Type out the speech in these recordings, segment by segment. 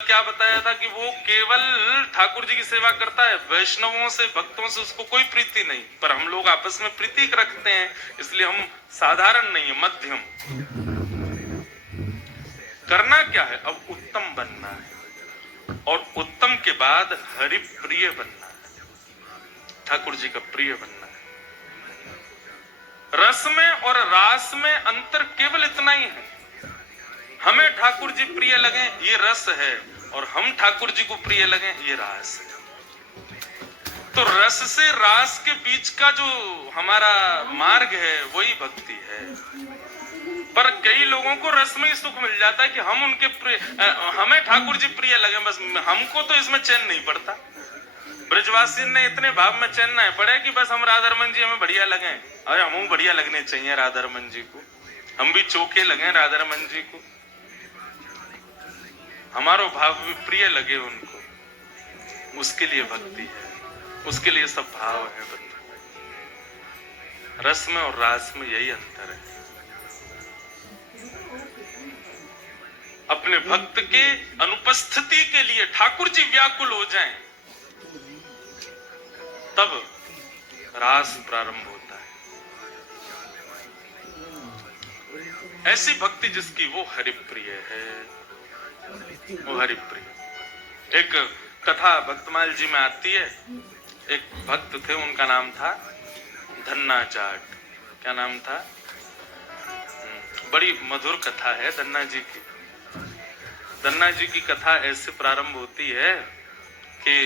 क्या बताया था कि वो केवल ठाकुर जी की सेवा करता है, वैष्णवों से भक्तों से उसको कोई प्रीति नहीं। पर हम लोग आपस में प्रीति रखते हैं, इसलिए हम साधारण नहीं है, मध्यम। करना क्या है, अब उत्तम बनना है, और उत्तम के बाद हरि प्रिय बनना है, ठाकुर जी का प्रिय बनना है। रस में और रास में अंतर केवल इतना ही है, हमें ठाकुर जी प्रिय लगे ये रस है, और हम ठाकुर जी को प्रिय लगे ये रास है। तो रस से रास के बीच का जो हमारा मार्ग है वही भक्ति है। पर कई लोगों को रस में ही सुख मिल जाता है कि हम उनके प्रिय, हमें ठाकुर जी प्रिय लगे, बस हमको तो इसमें चैन नहीं पड़ता। ब्रजवासी ने इतने भाव में चैन नहीं पड़े कि बस हम राधा रमन जी हमें बढ़िया लगे। अरे हम बढ़िया लगने चाहिए राधा रमन जी को, हम भी चौके लगे राधा रमन जी को, हमारा भाव भी प्रिय लगे उनको, उसके लिए भक्ति है, उसके लिए सब भाव है। रस में और रास में यही अंतर है। अपने भक्त के अनुपस्थिति के लिए ठाकुर जी व्याकुल हो जाएं, तब रास प्रारंभ होता है। ऐसी भक्ति जिसकी वो हरिप्रिय है, वो हरिप्रिय। एक कथा भक्तमाल जी में आती है, एक भक्त थे, उनका नाम था धन्ना जाट। क्या नाम था? बड़ी मधुर कथा है धन्ना जी की। धन्ना जी की कथा ऐसे प्रारंभ होती है कि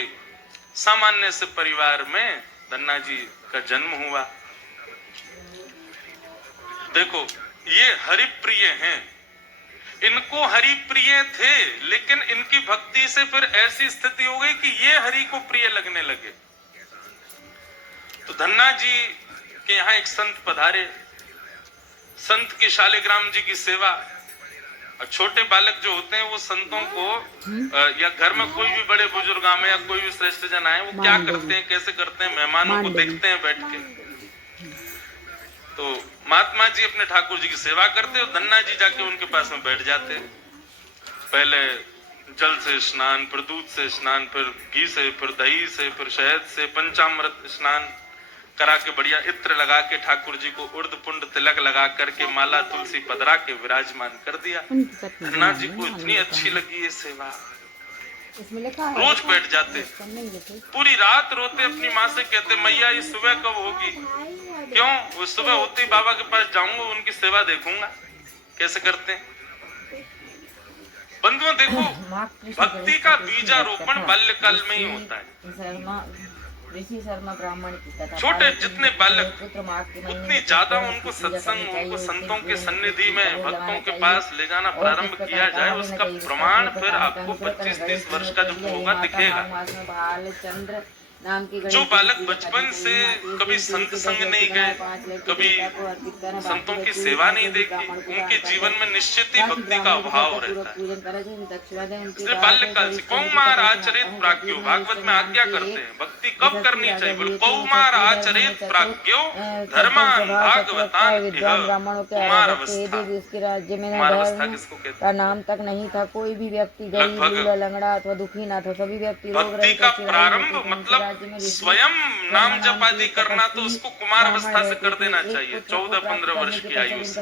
सामान्य से परिवार में धन्ना जी का जन्म हुआ। देखो, ये हरिप्रिय हैं, इनको हरि प्रिय थे, लेकिन इनकी भक्ति से फिर ऐसी स्थिति हो गई कि ये हरि को प्रिय लगने लगे। तो धन्ना जी के यहाँ एक संत पधारे, संत की शालिग्राम जी की सेवा। छोटे बालक जो होते हैं वो संतों को या घर में कोई भी बड़े बुजुर्ग आए या कोई भी श्रेष्ठ जन आए, वो क्या करते हैं, कैसे करते हैं, मेहमानों को देखते हैं बैठ के। तो महात्मा जी अपने ठाकुर जी की सेवा करते और धन्ना जी जाके उनके पास में बैठ जाते। पहले जल से स्नान, फिर दूध से स्नान, फिर घी से, फिर दही से, फिर शहद से, पंचामृत स्नान करा के बढ़िया इत्र लगा के ठाकुर जी को उर्द पुंड तिलक लगा करके माला तुलसी पधरा के विराजमान कर दिया। धन्ना जी को इतनी अच्छी लगी ये सेवा, रोज बैठ जाते, पूरी रात रोते, अपनी माँ से कहते मैया ये सुबह कब होगी। क्यों? वो सुबह होती बाबा के पास जाऊंगा, उनकी सेवा देखूंगा कैसे करते हैं। बंधुओं देखो, भक्ति का बीजारोपण बाल्यकाल में ही होता है। छोटे जितने बालक उतनी ज्यादा उनको सत्संग, उनको संतों के सन्निधि में भक्तों के पास ले जाना प्रारंभ किया जाए, उसका प्रमाण फिर आपको 25-30 वर्ष का जब होगा दिखेगा। जो बालक बचपन से कभी संत संग नहीं गए, कभी संतों की सेवा नहीं देखी, उनके जीवन में निश्चित ही भक्ति का अभाव रहता है। इसलिए बाल्यकाल से कौमार आचरित प्राज्ञो, भागवत में आज्ञा करते हैं भक्ति कब करनी चाहिए, बोले कौमार आचरित प्राज्ञो धर्मान भागवतान कुमार अवस्था। कुमार अवस्था किसको कहते हैं? नाम तक नहीं था, कोई भी व्यक्ति गरीब, लंगड़ा अथवा दुखी ना था, सभी व्यक्ति भक्ति का प्रारंभ मतलब स्वयं नाम जप आदि करना, तो उसको कुमार अवस्था से कर देना चाहिए, 14-15 वर्ष की आयु से।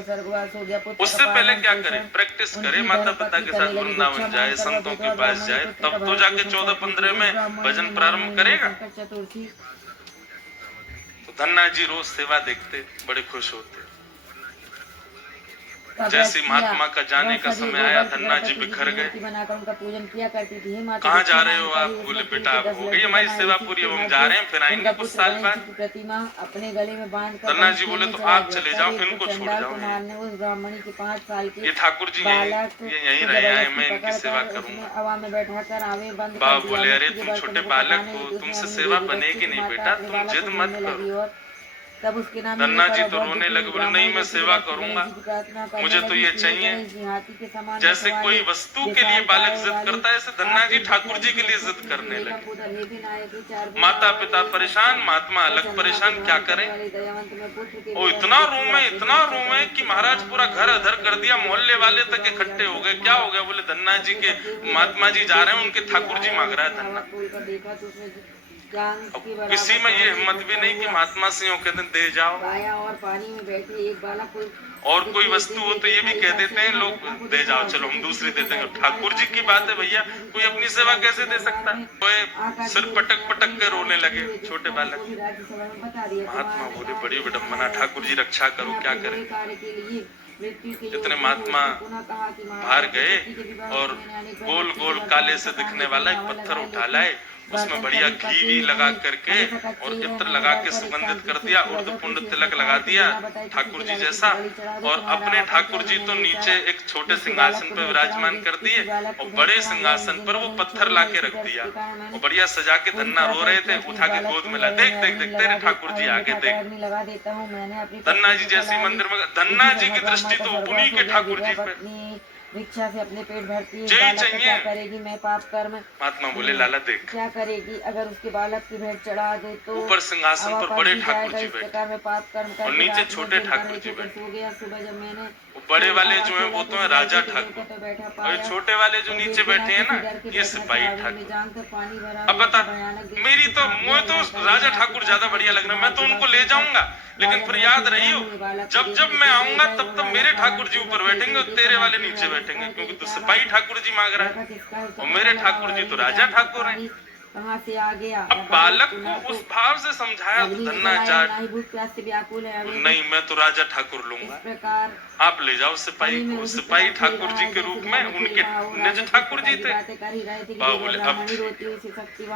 उससे पहले क्या करे, प्रैक्टिस करे, माता पिता के साथ वृंदावन जाए, संतों के पास जाए, तब तो जाके 14-15 में भजन प्रारंभ करेगा। तो धन्ना जी रोज सेवा देखते, बड़े खुश होते। जैसे महात्मा का जाने का समय आया, धन्ना जी बिखर गए। कहाँ जा रहे हो आप? बोले बेटा अब हो गई हमारी सेवा पूरी, अब हम जा रहे हैं, फिर आएंगे कुछ साल बाद। धन्ना जी बोले तो आप चले जाओ, इनको छोड़ जाओ, ये ठाकुर जी ये यहीं रहे हैं, मैं इनकी सेवा करूंगा। बाबा बोले अरे तुम छोटे बालक हो, तुमसे सेवा बनेगी नहीं बेटा, तुम जिद मत करो। तब उसके नाम धन्ना जी तो रोने लगे, बोले नहीं मैं सेवा करूंगा, मुझे तो ये चाहिए। जैसे कोई वस्तु के लिए बालक जिद करता है, ऐसे धन्ना जी ठाकुर जी के लिए जिद करने लगे। माता पिता परेशान, महात्मा अलग परेशान, क्या करें। वो इतना रोवे कि महाराज पूरा घर अधर कर दिया, मोहल्ले वाले तक इकट्ठे हो गए। क्या हो गया, बोले धन्ना जी के महात्मा जी जा रहे हैं, उनके ठाकुर जी मांग रहा है धन्ना। किसी में ये हिम्मत भी नहीं कि महात्मा सिंह कहते दे जाओ। और पानी में बैठे एक बालक और कोई वस्तु हो तो ये भी कह देते हैं लोग, दे जाओ चलो हम दूसरी दे देंगे। ठाकुर जी की बात है भैया, कोई अपनी सेवा कैसे दे सकता है। कोई सिर पटक पटक के रोने लगे छोटे बालक। महात्मा बोले बड़ी विडम्बना, ठाकुर जी रक्षा करो, क्या करें। इतने महात्मा बाहर गए और गोल गोल काले से दिखने वाला एक पत्थर उठा लाए, उसमें बढ़िया घी भी लगा करके और इत्र लगा के सुगंधित कर दिया, उर्द पुंड तिलक लगा दिया ठाकुर जी जैसा। और अपने ठाकुर जी तो नीचे एक छोटे सिंहासन पर विराजमान कर दिए और बड़े सिंहासन पर वो पत्थर ला के रख दिया और बढ़िया सजा के धन्ना रो रहे थे, उठा के गोद में ला, देख देख देख तेरे ठाकुर जी आगे देख। धन्ना जी जैसी मंदिर में, धन्ना जी की दृष्टि तो उन्हीं के ठाकुर जी पे। भिक्षा से अपने पेट भरती है, चाहिए क्या करेगी मैं पाप कर्म। महात्मा बोले लाला देख क्या करेगी अगर उसके बालक की भेंट चढ़ा दे तो। ऊपर सिंहासन पर बड़े ठाकुर जी बैठे में पाप कर्म और नीचे छोटे ठाकुर जी बैठे। हो गया सुबह जब मैंने बड़े वाले जो है वो तो है राजा ठाकुर और छोटे वाले जो नीचे बैठे हैं ना ये सिपाही ठाकुर। अब बता, मेरी तो मुझे तो राजा ठाकुर ज्यादा बढ़िया लग रहा है, मैं तो उनको ले जाऊंगा, लेकिन फिर याद रही हो जब जब मैं आऊंगा तब तब मेरे ठाकुर जी ऊपर बैठेंगे और तेरे वाले नीचे बैठेंगे, क्योंकि तो सिपाही ठाकुर जी मांग रहा है और मेरे ठाकुर जी तो राजा ठाकुर हैं। कहाँ से आ गया। अब बालक को उस भाव से समझाया तो धन्ना जाट नहीं मैं तो राजा ठाकुर लूंगा, आप ले जाओ सिपाही को। सिपाही ठाकुर जी के रूप में उनके निज ठाकुर जी थे। बाबू अब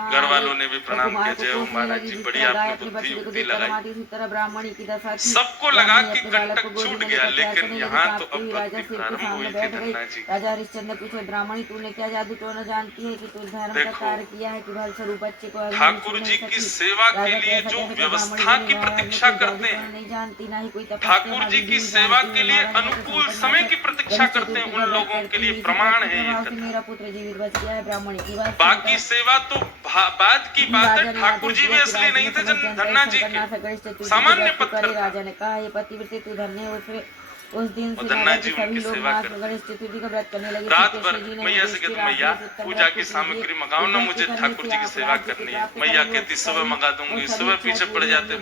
घर वालों ने भी प्रणाम किया, जय हो महाराज जी, बढ़िया आपने बुद्धि युक्ति लगाई, सबको लगा कि कंटक छूट गया। लेकिन यहाँ तो अब भक्ति प्रारंभ हुई थी धन्ना जी। राजा हरिश्चंद्र पूछे ब्राह्मणी तूने क्या जादू टोना जानती है कि तू धर्म का कार्य किया है कि स्वरूप बच्चे को ठाकुर जी की सेवा के लिए जो व्यवस्था की प्रतीक्षा करते हैं, नहीं जानती ना ही कोई ठाकुर जी की सेवा के लिए अनुकूल समय की प्रतीक्षा करते हैं, उन लोगों के लिए प्रमाण है ये। मेरा पुत्र जीवित बच गया है, ब्राह्मण की बात। बाकी सेवा तो बाद की बात है, ठाकुर जी भी इसलिए नहीं थे धन्ना जी के सामान्य पत्थर। राजा ने कहा ये पतिव्रते तू धन्य। उस दिन से धन्ना जी उनकी सेवा कर गणेश चतुर्थी का व्रत करने लगे। रात भर मैया से कहते मैया पूजा की सामग्री मंगाओ ना, मुझे ठाकुर जी की सेवा करनी है। मैया कहती सुबह मंगा दूंगी, सुबह पीछे पड़ जाते,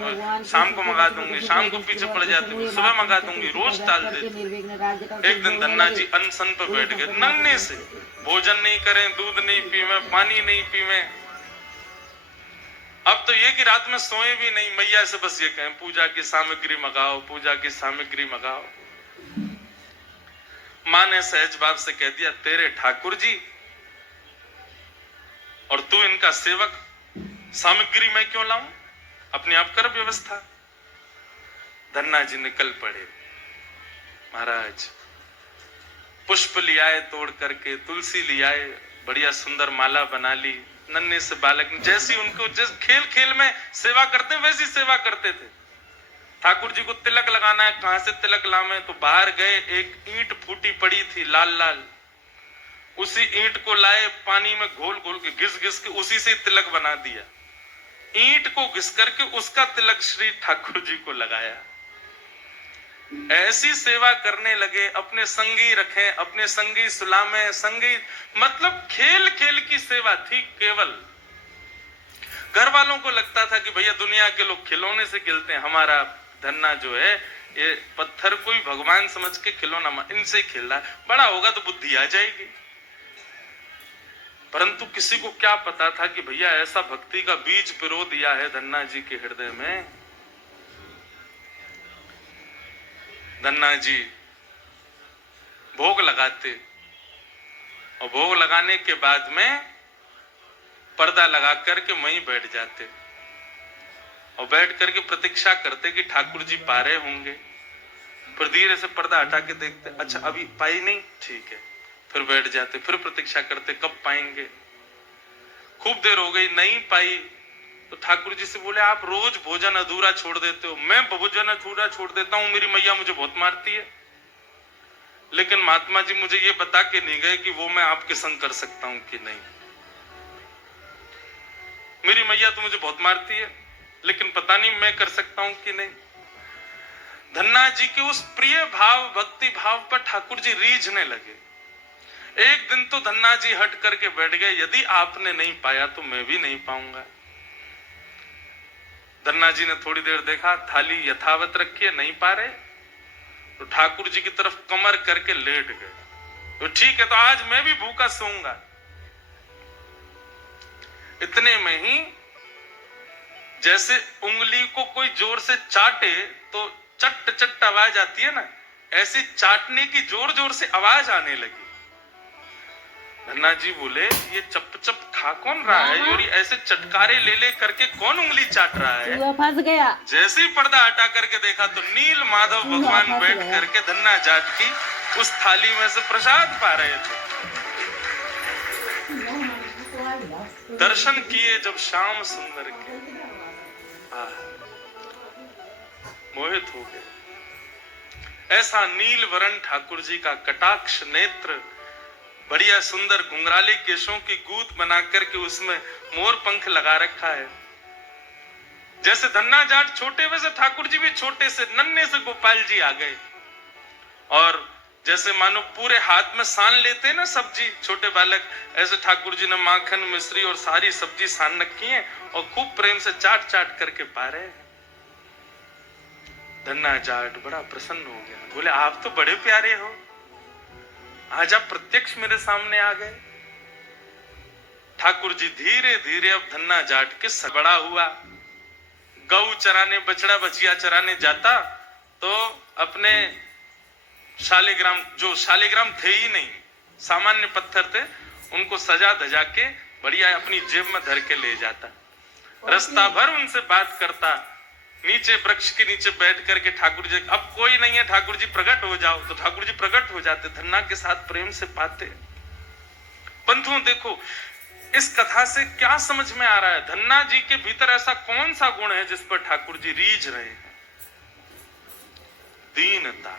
शाम को मंगा दूंगी, शाम को पीछे पड़ जाते, सुबह मंगा दूंगी, रोज टाल देती। एक दिन धन्ना जी अनशन पर बैठ गए, नंगने से, भोजन नहीं करें, दूध नहीं पीवे, पानी नहीं पीवे। अब तो ये कि रात में सोए भी नहीं, मैया से बस ये कहें पूजा की सामग्री मंगाओ, पूजा की सामग्री मंगाओ। मां ने सहज भाव से कह दिया तेरे ठाकुर जी और तू इनका सेवक, सामग्री मैं क्यों लाऊं, अपने आप कर व्यवस्था। धन्ना जी निकल पड़े। महाराज पुष्प लियाए तोड़ करके, तुलसी लियाए, बढ़िया सुंदर माला बना ली। नन्हे से बालक जैसी उनको जिस खेल खेल में सेवा करते वैसी सेवा करते थे। ठाकुर जी को तिलक लगाना है, कहां से तिलक लावे, तो बाहर गए, एक ईंट फूटी पड़ी थी लाल लाल, उसी ईंट को लाए, पानी में घोल घोल के घिस घिस के उसी से तिलक बना दिया। ईंट को घिस करके उसका तिलक श्री ठाकुर जी को लगाया। ऐसी सेवा करने लगे, अपने संगी रखे, अपने संगी सुलामे, संगी मतलब खेल खेल की सेवा थी केवल। घर वालों को लगता था कि भैया दुनिया के लोग खिलौने से खेलते हैं, हमारा धन्ना जो है ये पत्थर को ही भगवान समझ के खिलौना इनसे ही खेल रहा है, बड़ा होगा तो बुद्धि आ जाएगी। परंतु किसी को क्या पता था कि भैया ऐसा भक्ति का बीज पिरो दिया है धन्ना जी के हृदय में। धन्ना जी भोग लगाते और भोग लगाने के बाद में पर्दा लगा करके वहीं बैठ जाते और बैठ करके प्रतीक्षा करते कि ठाकुर जी पा रहे होंगे। फिर धीरे से पर्दा हटा के देखते, अच्छा अभी पाई नहीं, ठीक है, फिर बैठ जाते, फिर प्रतीक्षा करते कब पाएंगे। खूब देर हो गई, नहीं पाई, तो ठाकुर जी से बोले आप रोज भोजन अधूरा छोड़ देते हो। मैं भोजन अधूरा छोड़ देता हूं, मेरी मैया मुझे बहुत मारती है, लेकिन महात्मा जी मुझे ये बता के नहीं गए कि वो मैं आपके संग कर सकता हूं कि नहीं। मेरी मैया तो मुझे बहुत मारती है, लेकिन पता नहीं मैं कर सकता हूं कि नहीं। धन्ना जी के उस प्रिय भाव, भक्ति भाव पर ठाकुर जी रीझने लगे। एक दिन तो धन्ना जी हट करके बैठ गए, यदि आपने नहीं पाया तो मैं भी नहीं पाऊंगा। धन्ना जी ने थोड़ी देर देखा, थाली यथावत रखी है, नहीं पा रहे, तो ठाकुर जी की तरफ कमर करके लेट गए। तो ठीक है, तो आज मैं भी भूखा सोऊंगा। इतने में ही जैसे उंगली को कोई जोर से चाटे तो चट चट आवाज आती है ना, ऐसी चाटने की जोर जोर से आवाज आने लगी। धन्ना जी बोले ये चप चप खा कौन रहा है, और ऐसे चटकारे ले ले करके कौन उंगली चाट रहा है। फंस गया। जैसे ही पर्दा हटा करके देखा तो नील माधव भगवान बैठ करके धन्ना जाट की उस थाली में से प्रसाद पा रहे थे। दर्शन किए जब श्याम सुंदर के, मोहित हो गए। ऐसा नील वरण ठाकुर जी का कटाक्ष नेत्र, बढ़िया सुंदर घुंघराले केशों की गूंथ बना करके उसमें मोर पंख लगा रखा है। जैसे धन्ना जाट छोटे, वैसे ठाकुर जी भी छोटे से नन्हे से गोपाल जी आ गए। और जैसे मानो पूरे हाथ में सान लेते हैं ना सब्जी छोटे बालक, ऐसे ठाकुर जी ने माखन मिश्री और सारी सब्जी सान रखी है और खूब प्रेम से चाट चाट करके पा रहे हैं। धन्ना जाट बड़ा प्रसन्न हो गया, बोले आप तो बड़े प्यारे हो, आज आप प्रत्यक्ष मेरे सामने आ गए। ठाकुर जी धीरे धीरे अब धन्ना जाट के बड़ा हुआ। गऊ चराने, बछड़ा बछिया चराने जाता तो अपने शालिग्राम, जो शालिग्राम थे ही नहीं, सामान्य पत्थर थे, उनको सजा धजा के बढ़िया अपनी जेब में धर के ले जाता। रास्ता भर उनसे बात करता, नीचे वृक्ष के नीचे बैठ करके ठाकुर जी, अब कोई नहीं है ठाकुर जी प्रकट हो जाओ, तो ठाकुर जी प्रकट हो जाते, धन्ना के साथ प्रेम से पाते। बंधुओं देखो इस कथा से क्या समझ में आ रहा है, धन्ना जी के भीतर ऐसा कौन सा गुण है जिस पर ठाकुर जी रीझ रहे हैं? दीनता।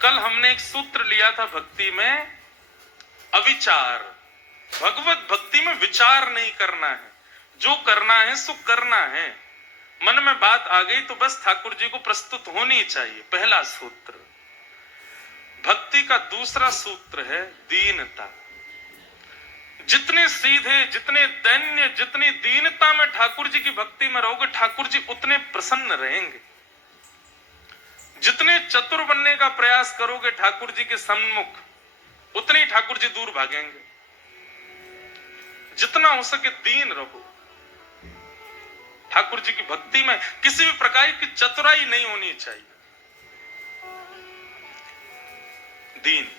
कल हमने एक सूत्र लिया था भक्ति में, अविचार। भगवत भक्ति में विचार नहीं करना है, जो करना है सो करना है। मन में बात आ गई तो बस ठाकुर जी को प्रस्तुत होनी चाहिए, पहला सूत्र। भक्ति का दूसरा सूत्र है दीनता। जितने सीधे, जितने दैन्य, जितनी दीनता में ठाकुर जी की भक्ति में रहोगे, ठाकुर जी उतने प्रसन्न रहेंगे। जितने चतुर बनने का प्रयास करोगे ठाकुर जी के सम्मुख, उतने ठाकुर जी दूर भागेंगे। जितना हो सके दीन रहो। ठाकुर जी की भक्ति में किसी भी प्रकार की चतुराई नहीं होनी चाहिए। दीन।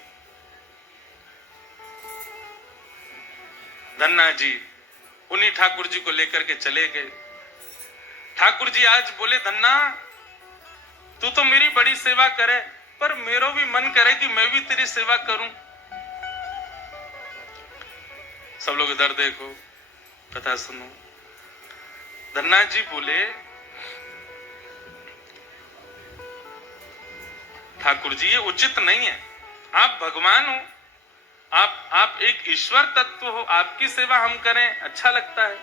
धन्ना जी उन्हीं ठाकुर जी को लेकर के चले गए। ठाकुर जी आज बोले धन्ना तू तो मेरी बड़ी सेवा करे, पर मेरो भी मन करे कि मैं भी तेरी सेवा करूं। सब लोग इधर देखो, कथा सुनो। धन्ना जी बोले ठाकुर जी ये उचित नहीं है, आप भगवान हो, आप एक ईश्वर तत्व हो, आपकी सेवा हम करें अच्छा लगता है,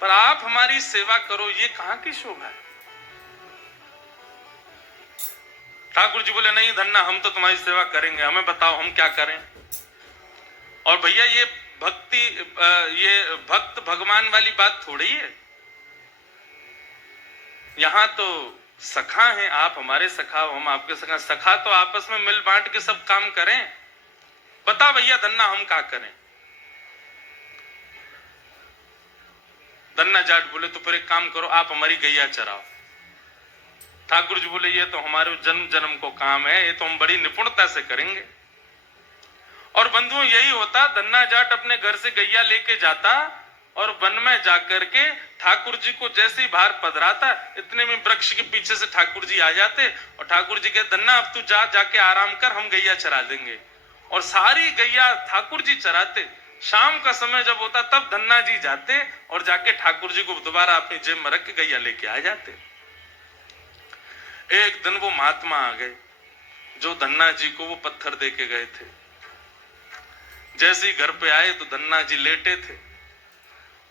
पर आप हमारी सेवा करो ये कहां की शोभा है। ठाकुर जी बोले नहीं धन्ना हम तो तुम्हारी सेवा करेंगे, हमें बताओ हम क्या करें। और भैया ये भक्ति, ये भक्त भगवान वाली बात थोड़ी है। यहां तो सखा हैं, आप हमारे सखा हो, हम आपके सखा। सखा तो आपस में मिल बांट के सब काम करें। बता भैया धन्ना हम क्या करें। धन्ना जाट बोले तो फिर एक काम करो, आप हमारी गैया चराओ। ठाकुर जी बोले ये तो हमारे जन्म जन्म को काम है, ये तो हम बड़ी निपुणता से करेंगे। और बंधुओं यही होता, धन्ना जाट अपने घर से गैया लेके जाता और वन में जाकर के ठाकुर जी को जैसे ही बाहर पधराता, इतने में वृक्ष के पीछे से ठाकुर जी आ जाते और ठाकुर जी कहते धन्ना अब तू जाके आराम कर, हम गैया चरा देंगे। और सारी गैया ठाकुर जी चराते। शाम का समय जब होता तब धन्ना जी जाते और जाके ठाकुर जी को दोबारा अपनी जेब में रख के गैया लेके आ जाते। एक दिन वो महात्मा आ गए जो धन्ना जी को वो पत्थर दे के गए थे। जैसे ही घर पे आए तो धन्ना जी लेटे थे।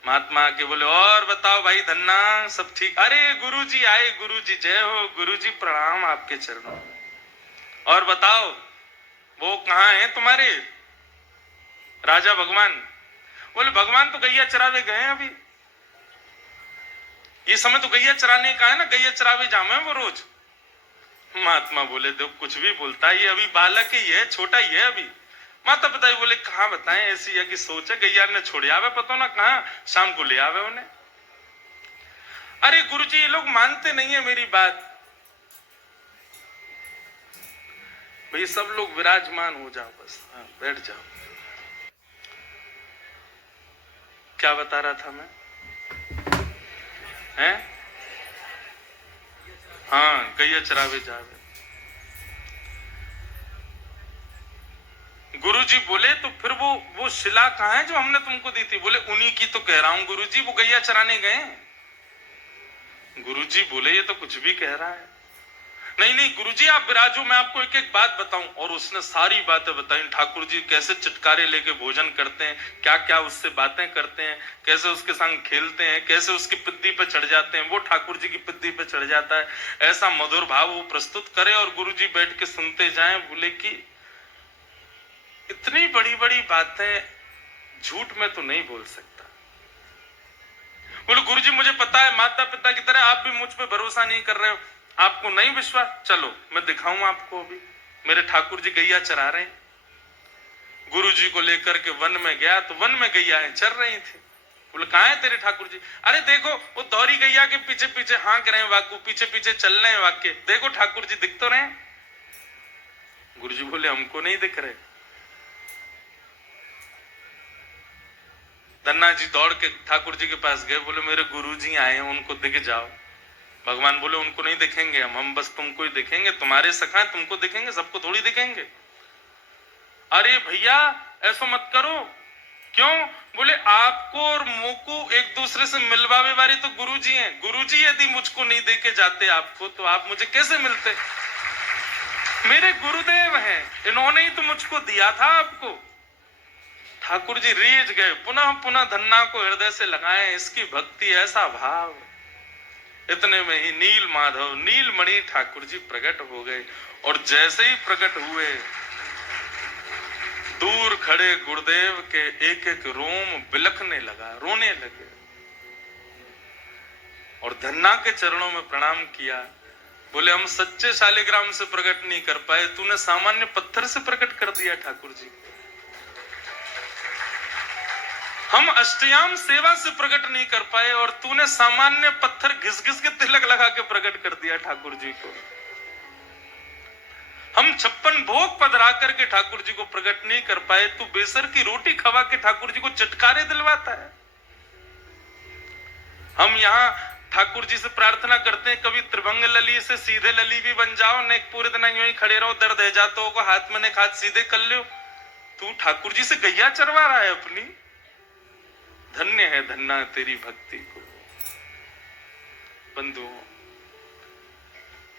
महात्मा आके बोले, और बताओ भाई धन्ना, सब ठीक? अरे गुरुजी आए, गुरुजी जय हो, गुरुजी प्रणाम आपके चरणों। और बताओ वो कहाँ है तुम्हारे राजा भगवान? बोले भगवान तो गैया चरावे गए हैं अभी, ये समय तो गैया चराने का है ना, गैया चरावे जामे वो रोज। महात्मा बोले देखो कुछ भी बोलता है, ये अभी बालक ही है, छोटा ही है अभी। माता पिता बोले कहाँ बताएं, ऐसी है कि सोच है गैया ने छोड़ आवे, पता ना कहाँ शाम को ले आवे उन्हें। अरे गुरुजी ये लोग मानते नहीं है मेरी बात। भाई सब लोग विराजमान हो जाओ बस, हाँ बैठ जाओ। क्या बता रहा था मैं? हैं? हाँ गैया चरावे जावे। गुरुजी बोले तो फिर वो शिला कहाँ है जो हमने तुमको दी थी? बोले उन्हीं की तो कह रहा हूं गुरुजी, वो गैया चराने गए। गुरुजी बोले ये तो कुछ भी कह रहा है। नहीं नहीं गुरुजी आप विराजो, मैं आपको एक एक बात बताऊं। और उसने सारी बातें बताई, ठाकुर जी कैसे चटकारे लेके भोजन करते हैं, क्या क्या उससे बातें करते हैं, कैसे उसके संग खेलते हैं, कैसे उसकी पिद्दी पे चढ़ जाते हैं, वो ठाकुर जी की पिद्दी पे चढ़ जाता है। ऐसा मधुर भाव वो प्रस्तुत करे और गुरुजी बैठ के सुनते जाएं। बोले कि इतनी बड़ी बड़ी बातें झूठ में तो नहीं बोल सकता। बोले गुरुजी मुझे पता है माता पिता की तरह आप भी मुझ पे भरोसा नहीं कर रहे हो, आपको नहीं विश्वास, चलो मैं दिखाऊं आपको। अभी मेरे ठाकुर जी गैया चरा रहे हैं। गुरुजी को लेकर के वन में गया तो वन में गैयाएं चर रही थी। बोले कहाँ है तेरे ठाकुर जी? अरे देखो वो दौरी गैया के पीछे पीछे हाँक रहे हैं, वाकू पीछे पीछे चल रहे हैं वाक्य, देखो ठाकुर जी दिख तो रहे हैं। गुरुजी बोले हमको नहीं दिख रहे। धन्ना जी दौड़ के ठाकुर जी के पास गए, बोले मेरे गुरुजी आए हैं, उनको दिख जाओ। भगवान बोले उनको नहीं दिखेंगे हम बस तुमको ही दिखेंगे, तुम्हारे सखा तुमको दिखेंगे, सबको थोड़ी दिखेंगे। अरे भैया ऐसा मत करो। क्यों? बोले आपको और मोको एक दूसरे से मिलवावे वाले तो गुरुजी हैं। गुरुजी यदि मुझको नहीं देके जाते आपको तो आप मुझे कैसे मिलते? मेरे गुरुदेव हैं, इन्होंने ही तो मुझको दिया था आपको। ठाकुर जी रीझ गए, पुनः पुनः धन्ना को हृदय से लगाए, इसकी भक्ति ऐसा भाव। इतने में ही नील माधव नीलमणि ठाकुर जी प्रकट हो गए। और जैसे ही प्रकट हुए दूर खड़े गुरुदेव के एक एक रोम बिलखने लगा, रोने लगे और धन्ना के चरणों में प्रणाम किया। बोले हम सच्चे शालिग्राम से प्रकट नहीं कर पाए, तूने सामान्य पत्थर से प्रकट कर दिया ठाकुर जी। हम अष्टयाम सेवा से प्रकट नहीं कर पाए और तूने सामान्य पत्थर घिस घिस के तिलक लगा के प्रकट कर दिया ठाकुर जी को। हम 56 भोग पधरा करके ठाकुर जी को प्रकट नहीं कर पाए, तू बेसर की रोटी खवा के ठाकुर जी को चटकारे दिलवाता है। हम यहाँ ठाकुर जी से प्रार्थना करते हैं कभी त्रिभंग लली से सीधे लली भी बन जाओ, ने पूरे दिन यूं ही खड़े रहो, दर्द है जातो को हाथ में ने हाथ सीधे कर लो। तू ठाकुर जी से गैया चरवा रहा है अपनी। धन्य है धन्ना तेरी भक्ति को। बंधुओं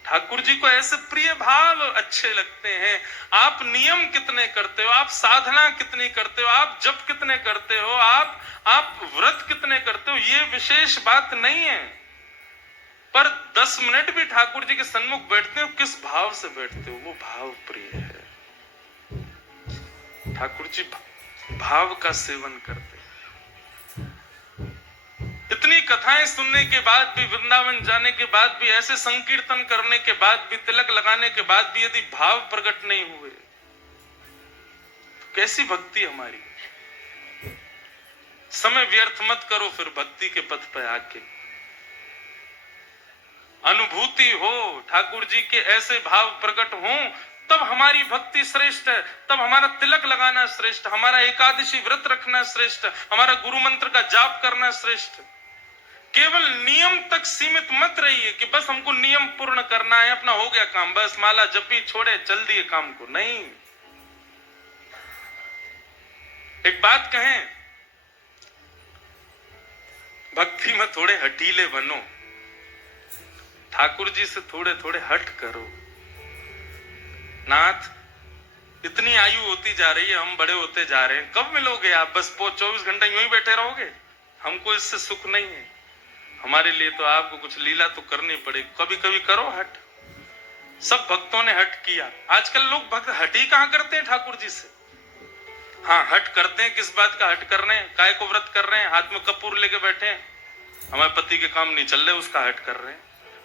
ठाकुर जी को ऐसे प्रिय भाव अच्छे लगते हैं। आप नियम कितने करते हो, आप साधना कितनी करते हो, आप जप कितने करते हो, आप व्रत कितने करते हो, ये विशेष बात नहीं है। पर 10 मिनट भी ठाकुर जी के सन्मुख बैठते हो, किस भाव से बैठते हो, वो भाव प्रिय है। ठाकुर जी भाव का सेवन करते हैं। इतनी कथाएं सुनने के बाद भी, वृंदावन जाने के बाद भी, ऐसे संकीर्तन करने के बाद भी, तिलक लगाने के बाद भी यदि भाव प्रकट नहीं हुए तो कैसी भक्ति हमारी? समय व्यर्थ मत करो फिर भक्ति के पथ पर आके। अनुभूति हो ठाकुर जी के ऐसे भाव प्रकट हों तब हमारी भक्ति श्रेष्ठ है, तब हमारा तिलक लगाना श्रेष्ठ, हमारा एकादशी व्रत रखना श्रेष्ठ, हमारा गुरु मंत्र का जाप करना श्रेष्ठ। केवल नियम तक सीमित मत रहिए कि बस हमको नियम पूर्ण करना है, अपना हो गया काम, बस माला जपी छोड़े चल दिए काम को। नहीं, एक बात कहें, भक्ति में थोड़े हठीले बनो, ठाकुर जी से थोड़े थोड़े हट करो। नाथ, इतनी आयु होती जा रही है, हम बड़े होते जा रहे हैं, कब मिलोगे आप? बस 24 घंटे यूं ही बैठे रहोगे? हमको इससे सुख नहीं है। हमारे लिए तो आपको कुछ लीला तो करनी पड़ेगी, कभी कभी करो हट। सब भक्तों ने हट किया। आजकल लोग भक्त हट ही कहां करते हैं ठाकुर जी से। हाँ, हट करते हैं। किस बात का हट कर रहे हैं? काय को व्रत कर रहे हैं, हाथ में कपूर लेके बैठे हैं, हमारे पति के काम नहीं चल रहे, उसका हट कर रहे हैं।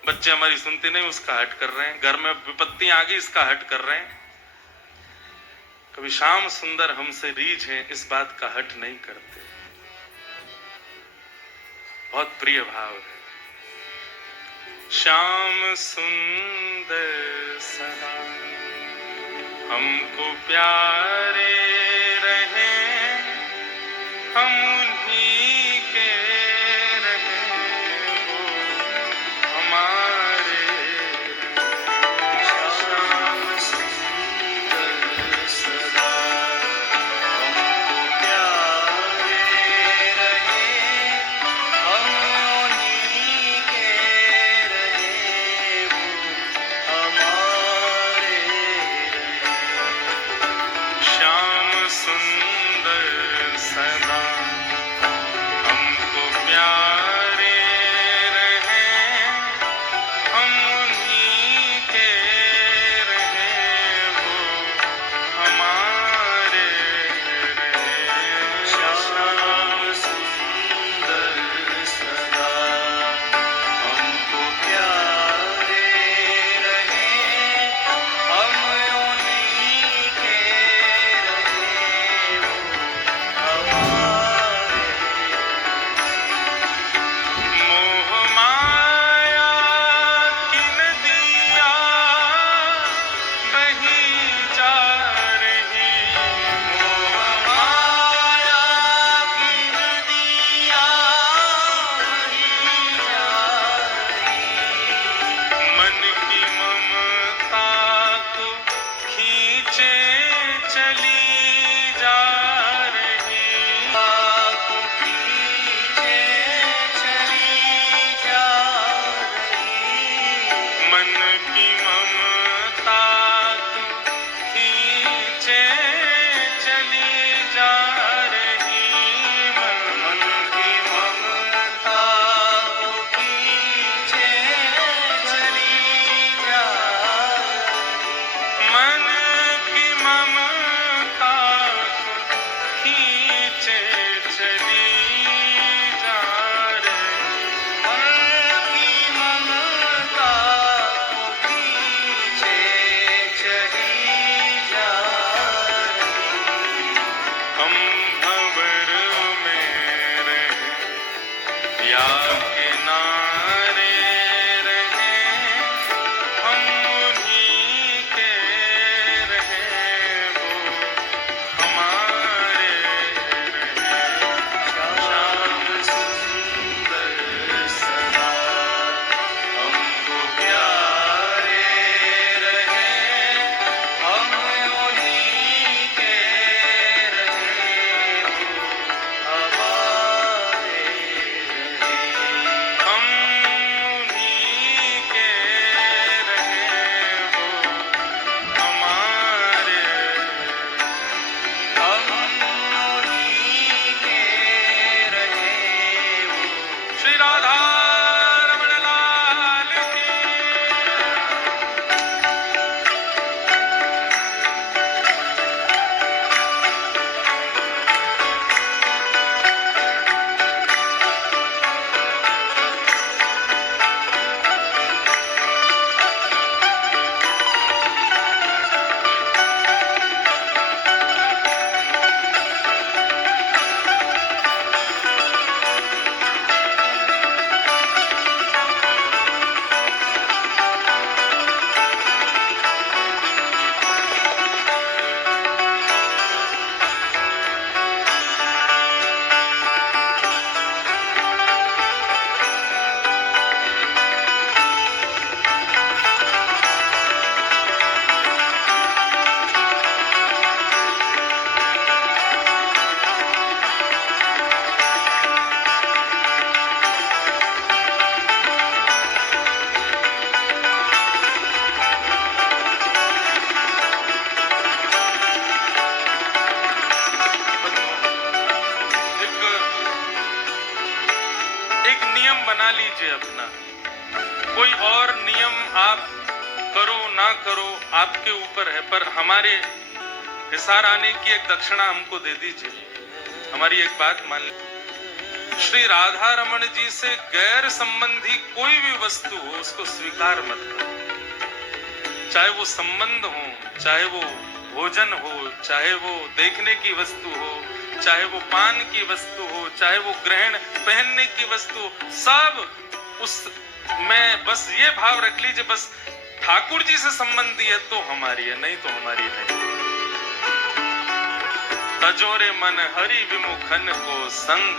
बच्चे हमारी सुनते नहीं, उसका हट कर रहे हैं। घर में विपत्ति आ गई, इसका हट कर रहे हैं। कभी श्याम सुंदर हमसे रीझ है, इस बात का हट नहीं करते। बहुत प्रिय भाव है। श्याम सुंदर सदा हमको प्यारे रहे, हम उन्हीं के रहे, वो हमारे। श्याम सुंदर सदा हमको प्यारे रहे, हम उन्हीं के रहे, वो हमारे। श्याम सुंदर सदा हमको प्यारे रहे, हम उन्हीं के रहे, वो हमारे रहे। श्याम सुंदर सदा हमको प्यारे रहे, हम उन्हीं के रहे, वो हमारे। मोह माया की नदियाँ बही जा रही, मोह माया की नदियाँ बही जा रही, मन की ममता को खींचे चली जा रही, को खींचे चली जा रही, मन की ममता को खींचे चली जा रही, मन की ममता को खींचे चली जा रही, मन की ममता को खींचे चली जा रही, मन की ममता को खींचे चली जा रही। हम भंवर में रहे या किनारे रहे, हम उन्हीं के रहे, वो हमारे रहे। श्याम सुंदर सदा हमको प्यारे रहे, हम उन्हीं के रहे, वो हमारे रहे। नियम बना लीजिए अपना। कोई और नियम आप करो ना करो आपके ऊपर है, पर हमारे हिसार आने की एक दक्षिणा हमको दे दीजिए। हमारी एक बात मान लीजिए, श्री राधा रमन जी से गैर संबंधी कोई भी वस्तु हो उसको स्वीकार मत करो। चाहे वो संबंध हो, चाहे वो भोजन हो, चाहे वो देखने की वस्तु हो, चाहे वो पान की वस्तु हो, चाहे वो ग्रहण पहनने की वस्तु, सब उस में बस ये भाव रख लीजिए, बस ठाकुर जी से संबंधी है तो हमारी है, नहीं तो हमारी नहीं। तजोरे मन हरि विमुखन को संग,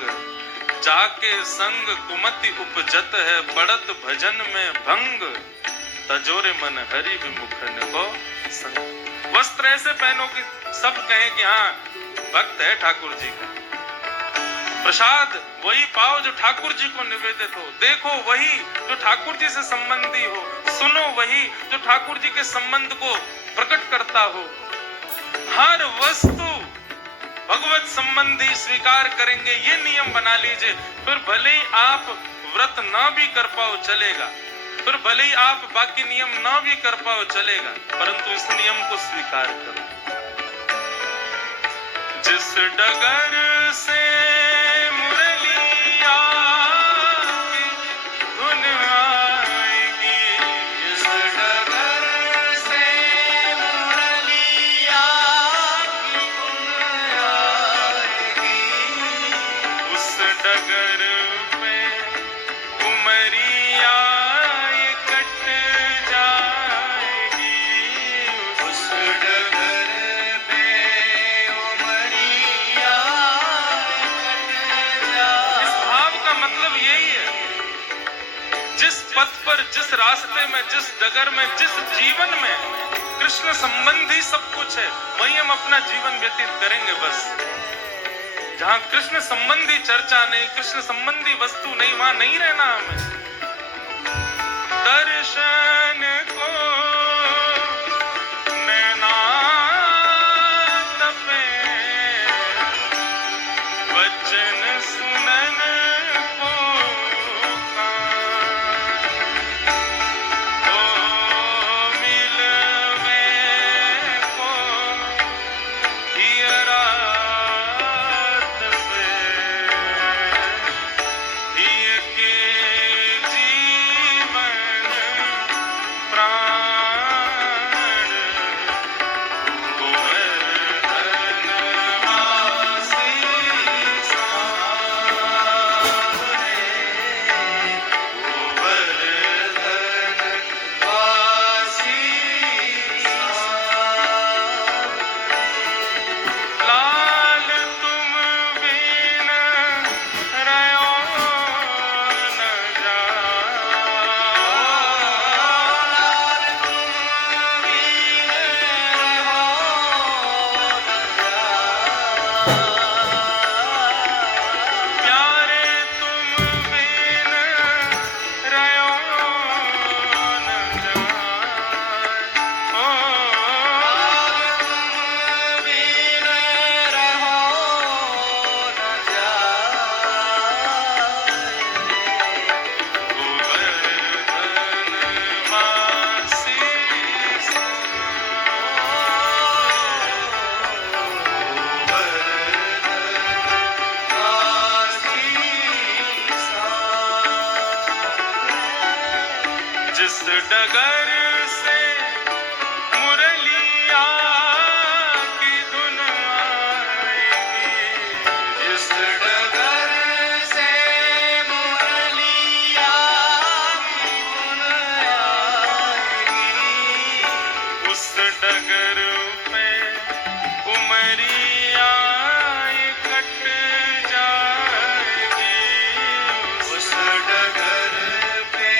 जाके संग कुमति उपजत है, पड़त भजन में भंग। तजोरे मन हरि विमुखन को संग। वस्त्र ऐसे पहनो कि सब कहें कि हाँ भक्त है ठाकुर जी का। प्रसाद वही पाओ जो ठाकुर जी को निवेदित हो, देखो वही जो ठाकुर जी से संबंधी हो, सुनो वही जो ठाकुर जी के संबंध को प्रकट करता हो। हर वस्तु भगवत संबंधी स्वीकार करेंगे, ये नियम बना लीजिए। फिर भले ही आप व्रत ना भी कर पाओ चलेगा, फिर भले ही आप बाकी नियम ना भी कर पाओ चलेगा, परंतु इस नियम को स्वीकार करो। जिस डगर से मुरलिया की धुन आएगी, जिस डगर से मुरलिया की धुन आएगी, उस डगर पे उमरिया ये कट जाएगी, उस डगर पे उमरिया ये कट जाएगी। इस भाव का मतलब यही है, जिस पथ पर, जिस रास्ते में, जिस डगर में, जिस जीवन में कृष्ण संबंधी सब कुछ है, वहीं हम अपना जीवन व्यतीत करेंगे। बस जहां कृष्ण संबंधी चर्चा नहीं, कृष्ण संबंधी वस्तु नहीं, वहां नहीं रहना हमें। दर्शन को नैना तपे, वचन सुनन को कान, ओ मिलवे को हियरा तपे, हिय के जीवन प्राण गोवर्धन वासी सावरे, गोवर्धन वासी सावरे। लाल तुम बिन रहो न जाओ, लाल तुम बिन रहो न जाओ, प्यारे तुम बिन रहो न जाओ, ओ तुम बिन रहो न जाए, गोवर्धन वासी सावरे। जिस डगर से मुरलिया की धुन आएगी, जिस डगर से मुरलिया की धुन आएगी, उस डगर पे उमरिया ये कट जाएगी, उस डगर पे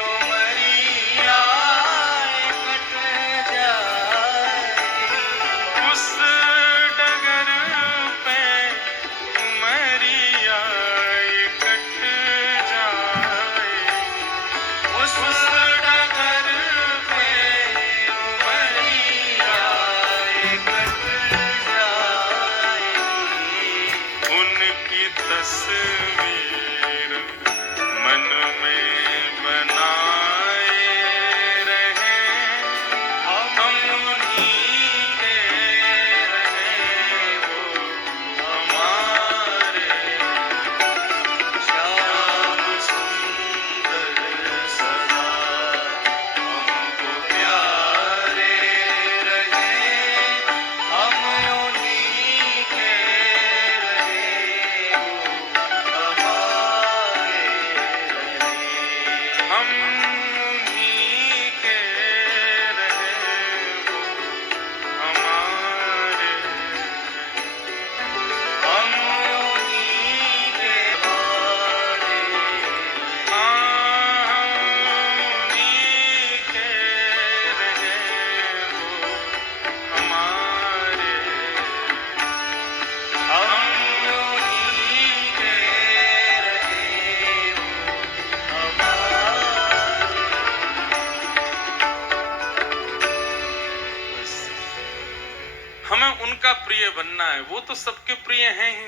उमरिया ये कट जाएगी, उस डगर पे उमरिया ये कट जाएगी, उस डगर पे उमरिया ये कट जाएगी। उनकी तस्वीर मन में बनाए रहे हम उन्हीं के रहे वो हमारे श्याम सुंदर सदा हमको प्यारे रहे हम उन्हीं के रहे वो हमारे हम उन्हीं के रहे वो हमारे हम उन्हीं के हमारे उन्हीं के रहे वो हमारे हम उन्हीं के रहे वो बस हमें उनका प्रिय बनना है। वो तो सबके प्रिय हैं ही।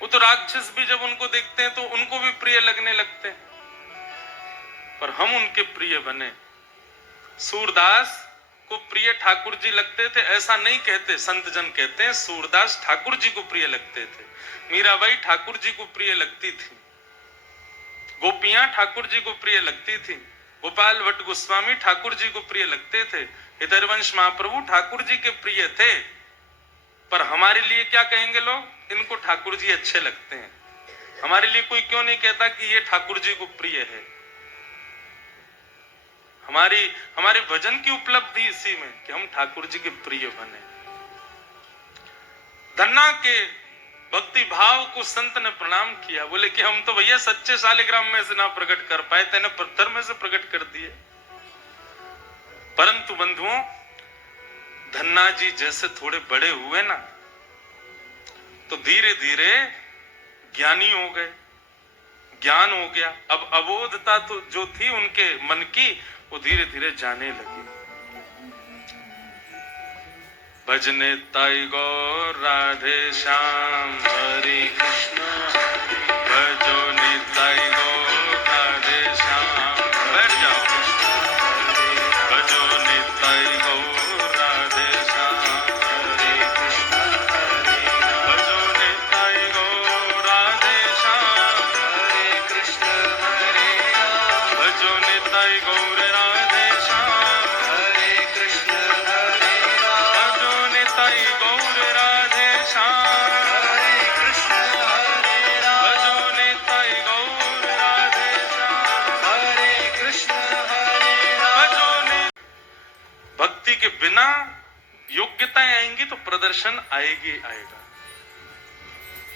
वो तो राक्षस भी जब उनको देखते हैं तो उनको भी प्रिय लगने लगते हैं, पर हम उनके प्रिय बने। सूरदास को प्रिय ठाकुर जी लगते थे ऐसा नहीं कहते, संत जन कहते हैं सूरदास ठाकुर जी को प्रिय लगते थे। मीराबाई ठाकुर जी को प्रिय लगती थी, गोपियां ठाकुर जी को प्रिय लगती थी, गोपाल भट्ट गोस्वामी ठाकुर जी को प्रिय लगते थे, हृदयवंश महाप्रभु ठाकुर जी के प्रिय थे। पर हमारे लिए क्या कहेंगे लोग? इनको ठाकुर जी अच्छे लगते हैं। हमारे लिए कोई क्यों नहीं कहता कि ये ठाकुर जी को प्रिय है? हमारे भजन की उपलब्धि इसी में कि हम ठाकुर जी के प्रिय बने। धन्ना के भक्ति भाव को संत ने प्रणाम किया, बोले कि हम तो भैया सच्चे शालिग्राम में से ना प्रकट कर पाए, तेने पत्थर में से प्रकट कर दिए। परंतु बंधुओं, धन्ना जी जैसे थोड़े बड़े हुए ना तो धीरे धीरे ज्ञानी हो गए, ज्ञान हो गया। अब अबोधता तो जो थी उनके मन की वो धीरे धीरे जाने लगी। भजने ताई गौर राधे श्याम हरे कृष्ण, भजो निताई गौर राधे श्याम। बैठ जाओ। भजो निताई गौर राधे श्याम हरे कृष्ण, भजो निताई गौर राधे श्याम हरे कृष्ण हरे राम, भजो निताई गौर राधे श्याम हरे कृष्ण हरे राम, भजो निताई गौर राधे श्याम हरे कृष्ण हरे राम, भजो निताई गौर राधे श्याम हरे कृष्ण हरे राम, भजो नि भक्ति के बिना योग्यताएं आएंगी तो प्रदर्शन आएगी आएगा,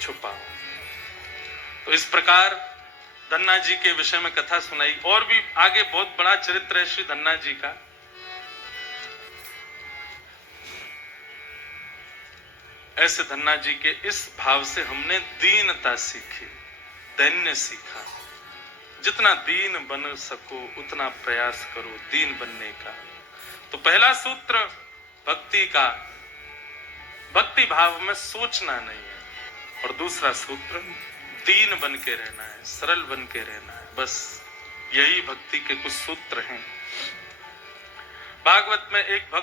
छुपाओ। तो इस प्रकार धन्ना जी के विषय में कथा सुनाई। और भी आगे बहुत बड़ा चरित्र है श्री धन्ना जी का। ऐसे धन्ना जी के इस भाव से हमने दीनता सीखी, दैन्य सीखा। जितना दीन बन सको उतना प्रयास करो दीन बनने का। तो पहला सूत्र भक्ति का, भक्ति भाव में सोचना नहीं है। और दूसरा सूत्र दीन बन के रहना है, सरल बन के रहना है। बस यही भक्ति के कुछ सूत्र हैं। भागवत में एक भक्त